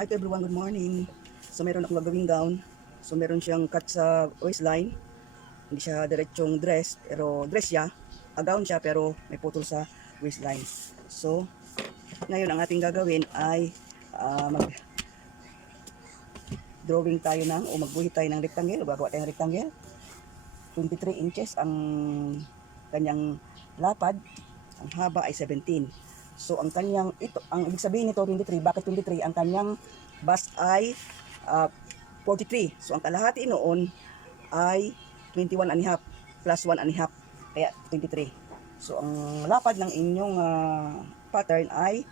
Hi to everyone, good morning. So meron akong gagawing gown. So meron siyang cut sa waistline. Hindi siya diretsong dress, pero dress siya. Gown siya pero may putol sa waistline. So ngayon ang ating gagawin ay mag-drawing tayo ng o magbuhit tayo ng rectangle o gagawa tayo ng rectangle. 23 inches ang kanyang lapad, ang haba ay 17. So ang kanyang ang ibig sabihin nito 23, bakit 23? Ang kanyang bust ay 43. So ang kalahati noon ay 21 and a half plus 1 and a half, kaya 23. So ang lapad ng inyong pattern ay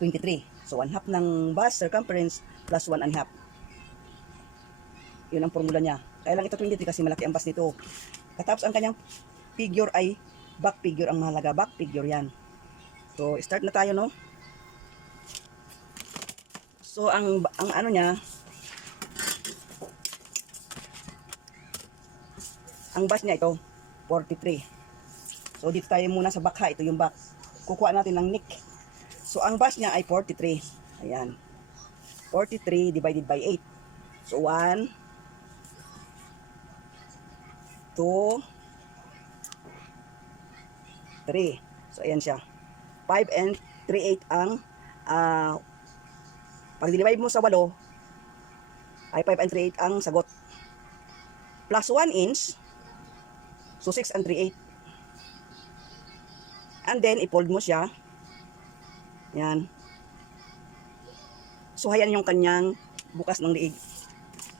23. So 1 half ng bust circumference plus 1 and a half. Yun ang formula niya. Kaya lang ito 23 kasi malaki ang bust nito. Katapos ang kanyang figure ay back figure ang mahalaga. Back figure yan. So start na tayo, no? So ang ano niya, ang bust niya ito 43. So dito tayo muna sa back ha. Ito yung back. Kukuha natin ng neck. So ang bust niya ay 43. Ayan. 43 divided by 8. So 1 2 3. So ayan siya. 5 and 3/8 ang pag divide mo sa 8 ay 5 and 3/8 ang sagot. Plus 1 inch. So 6 and 3/8. And then i-fold mo siya. Yan. So ayan yung kanyang bukas ng liig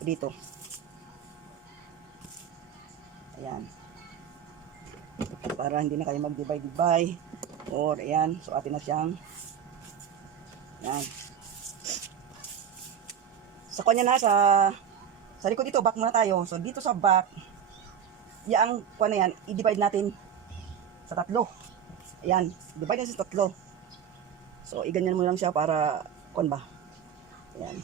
dito. Ayan. Para hindi na kayo mag-divide-divide. Or ayan. So atin na siyang. Yan. Sa kanya na sa likod dito, back muna tayo. So dito sa back, yang kuha na yan, i-divide natin sa 3. Ayan. Divide natin sa 3. So iganyan mo lang siya para kuha ba. Ayan.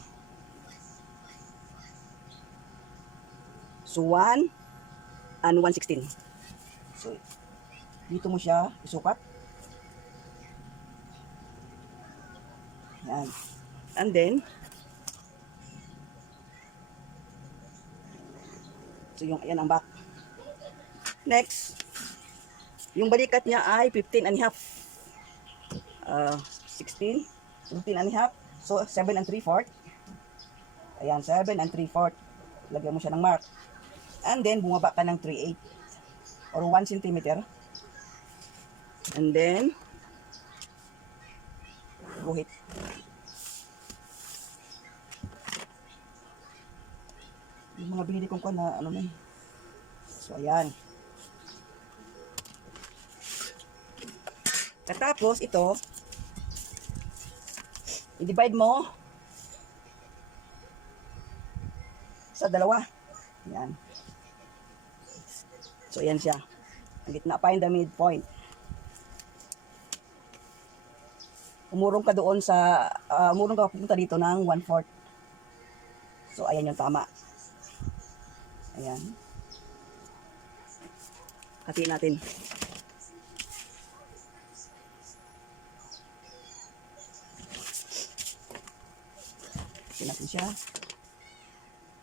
So 1 and 1/16. So dito mo siya isukat. Yan. And then so yung ayan ang back. Next, yung balikat niya ay 15 and a half. 16, 15 and a half. So 7 and 3/4. Ayan, 7 and 3/4. Lagyan mo siya ng mark. And then bumaba ka ng 3/8 or 1 centimeter. And then guhit. Yung mga binili kong na ano na. So ayan. Tapos ito i-divide mo sa 2. Ayan. So ayan siya. Ang gitna, find the midpoint. Umurong ka doon sa umurong ka papunta dito ng 1/4. So ayan yung tama. Ayan. Hatiin natin. Hatiin natin siya.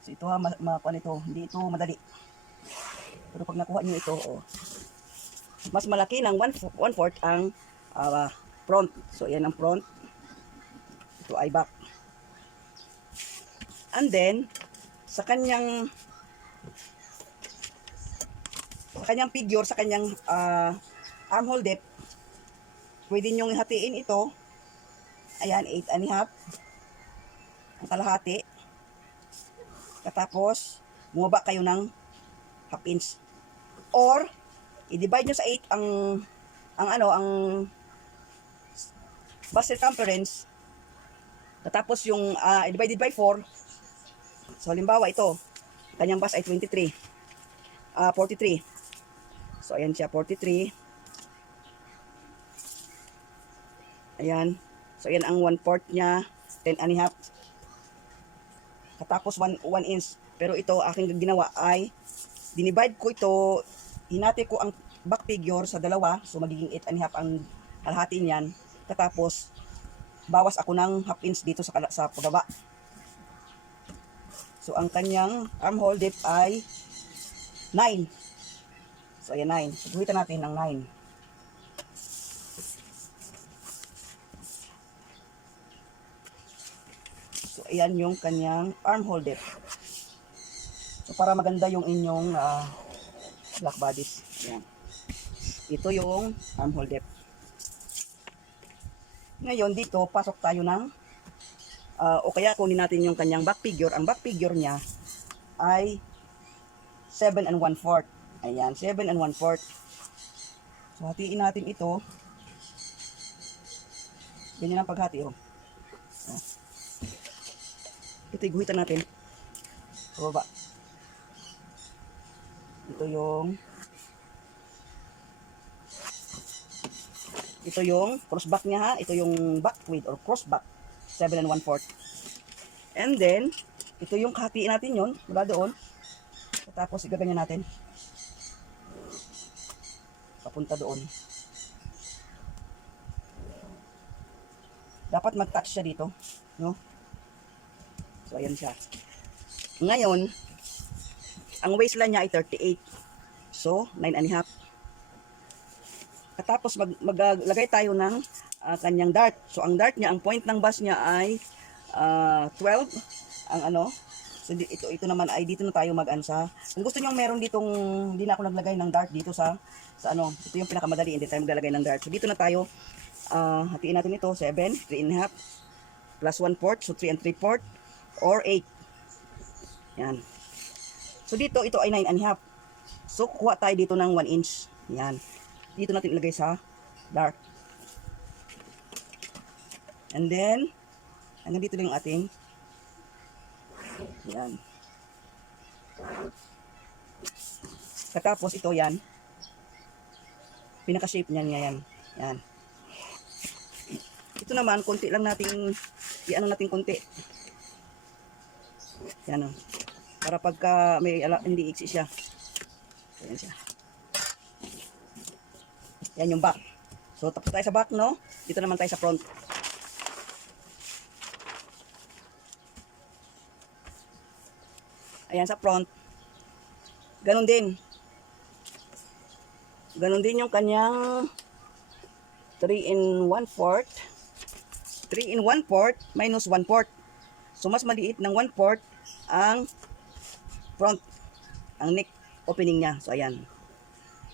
So ito ha, makuha nito. Hindi ito madali. Pero pag nakuha nyo ito, mas malaki ng 1/4 ang front. So yan ang front. Ito ay back. And then, sa kanyang figure, sa kanyang armhole depth, pwede nyo hatiin ito. Ayan, 8 and a half. Ang kalahati. Katapos, bumaba kayo ng half inch. Or, i-divide nyo sa 8 ang bust circumference. Katapos yung divided by 4. So, halimbawa ito, kanyang bust ay 43. 43. So, ayan siya, 43. Ayan. So, ayan ang 1/4 niya, 10 and a half. Katapos 1 inch. Pero ito, aking ginawa ay, dinivide ko ito, hinati ko ang back figure sa 2. So, magiging 8 and a half ang kalahati niyan. Katapos, bawas ako ng half inch dito sa pababa. So, ang kanyang armhole depth ay 9. So, ayan 9. So, guhitan natin ng 9. So, ayan yung kanyang armhole depth. So, para maganda yung inyong black bodies. Ayan. Ito yung armhole depth. Ngayon, dito, pasok tayo ng o kaya kunin natin yung kanyang back figure. Ang back figure niya ay 7 1/4. Ayan, 7 1/4. So, hatiin natin ito. Ganyan ang paghati, oh. Ito, iguhitan natin. So, baba. Ito yung crossback niya, ha. Ito yung back width or crossback. 7 1/4. And then, ito yung hatiin natin yun. Mula doon. Tapos, igaganyan natin. Papunta doon. Dapat mag-touch siya dito. No? So, ayan siya. Ngayon, ang waistline niya ay 38. So, 9.5. Tapos, maglagay tayo ng kanyang dart. So, ang dart niya, ang point ng bus niya ay 12. Ang ano, so ito naman ay dito na tayo mag-ansa. Kung gusto niyo meron ditong, hindi na ako naglagay ng dart dito sa ano, ito yung pinakamadali, hindi tayo maglalagay ng dart. So, dito na tayo, hatiin natin ito, 7, 3.5, plus 1/4, so 3 3/4, or 8. Yan. So, dito, ito ay 9.5. So, kuha tayo dito ng 1 inch. Yan. Dito natin ilagay sa dart. And then, hanggang dito lang yung ating. Yan. Katapos, ito yan. Pinaka-shape niyan nga yan. Yan. Ito naman, konti lang nating, i-ano natin konti. Yan o. Para pagka may hindi iksi siya. Ayan siya. Yan yung back. So, tapos tayo sa back, no? Dito naman tayo sa front. Ayan sa front. Ganon din. Ganon din yung kanyang 3 1/4. 3 1/4 minus 1/4. So, mas maliit ng 1/4 ang front. Ang neck opening niya. So, ayan.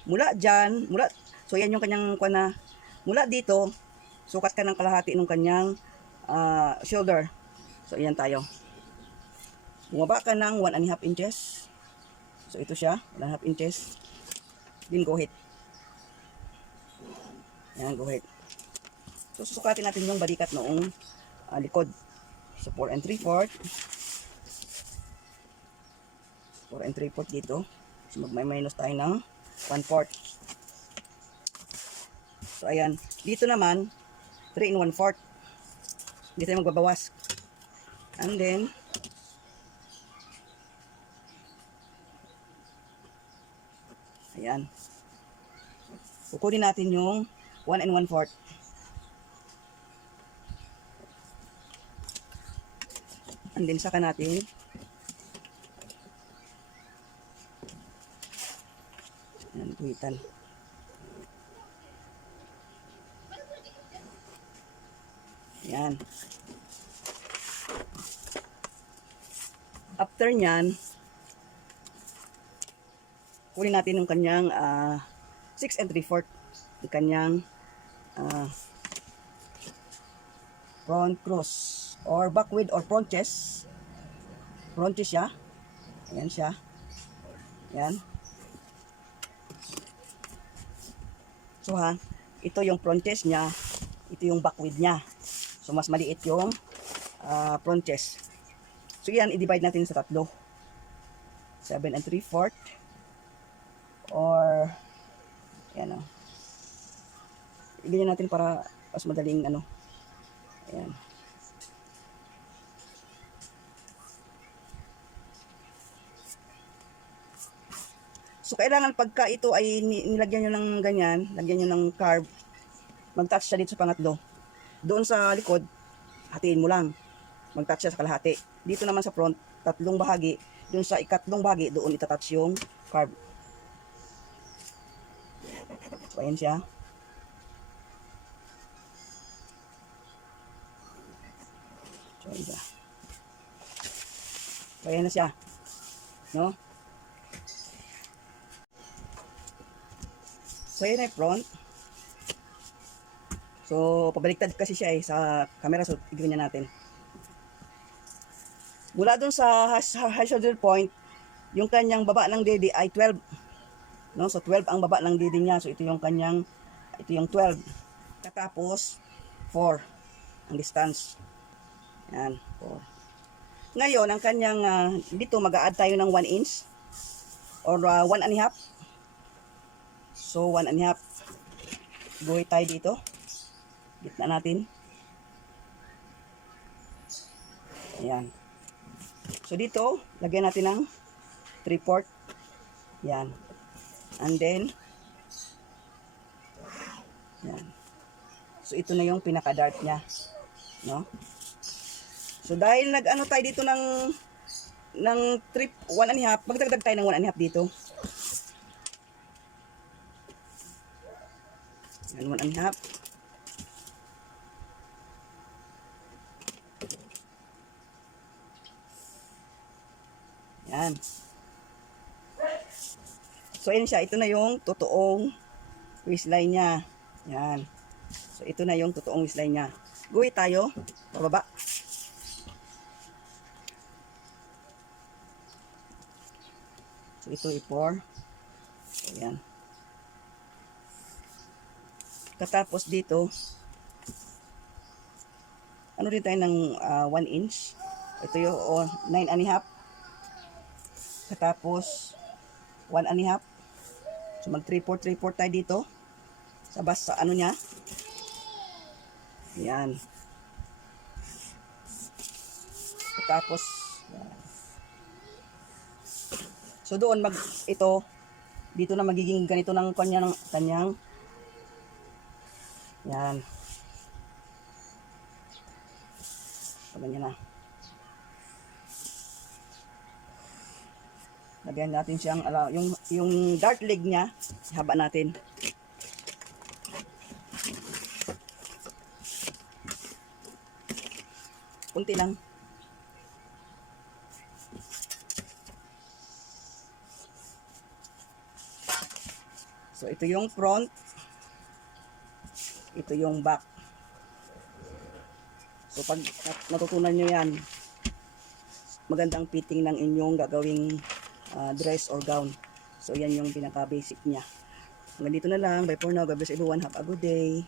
Mula dyan, so, yan yung kanyang mula dito, sukat ka ng kalahati ng kanyang shoulder. So, ayan tayo. Bumaba ka ng 1.5 inches. So, ito siya, 1.5 inches. Then, go ahead. Ayan, go ahead. So, susukatin natin yung balikat noong likod. So, 4 3/4. 4 3/4 dito. So, mag-minus tayo ng 1/4. So, ayan. Dito naman, 3 1/4. Dito tayo magbabawas. And then, ayan. Kukunin natin yung 1 1/4. And then, saka natin ayan, guhitan. Ayan. After nyan, kunin natin yung kanyang 6 3/4. Yung kanyang front cross or back width or front chest. Front chest siya. Ayan siya. Ayan. So, ito yung front chest niya. Ito yung back width niya. So, mas maliit yung front chest. So, yan, i-divide natin sa tatlo. 7 3/4. Or, yan o. Ganyan natin para mas madaling ano. Ayan. So, kailangan pagka ito ay nilagyan nyo ng ganyan, lagyan nyo ng carve, mag-touch siya dito sa pangatlo. Doon sa likod, hatiin mo lang. Mag-touch siya sa kalahati. Dito naman sa front, 3 bahagi. Doon sa ikatlong bahagi, doon itatouch yung carb. So, ayan siya. So, ayan siya. So, ayan na siya. No? So, ayan na yung front. So, pabaliktad kasi siya sa camera. So, tignan natin. Mula dun sa high shoulder point, yung kanyang baba ng dede ay 12. No? So, 12 ang baba ng dede niya. So, ito yung 12. Katapos, 4 ang distance. Yan, 4. Ngayon, ang kanyang, dito mag-a-add tayo ng 1 inch or 1.5. So, 1.5. Guhit tayo dito. Gitna natin. Ayan. So, dito, lagyan natin ng 3/4. Yan. And then, yan. So, ito na yung pinaka-dart niya. No? So, dahil nag-ano tayo dito ng 1.5, magdagdag tayo ng 1.5 dito. Yan, 1.5. Yan. So, ayan siya. Ito na yung totoong waistline niya. Yan. So, ito na yung totoong waistline niya. Guhit tayo. Pababa. So, ito i-pour. So, yan. Katapos dito, ano rin tayo ng 1 inch. Ito yung 9.5. Katapos, 1.5. So, mag 3/4 tayo dito. Sa basa, ano niya. Yan. Katapos, yan. So, doon, dito na magiging ganito ng kanyang, yan. So, ganyan na. Lagyan natin siyang, yung dart leg niya, ihaba natin. Kunti lang. So, ito yung front. Ito yung back. So, pag natutunan nyo yan, magandang fitting ng inyong gagawing dress or gown. So, yan yung pinaka-basic niya. Hanggang dito na lang. Bye for now. God bless everyone. Have a good day.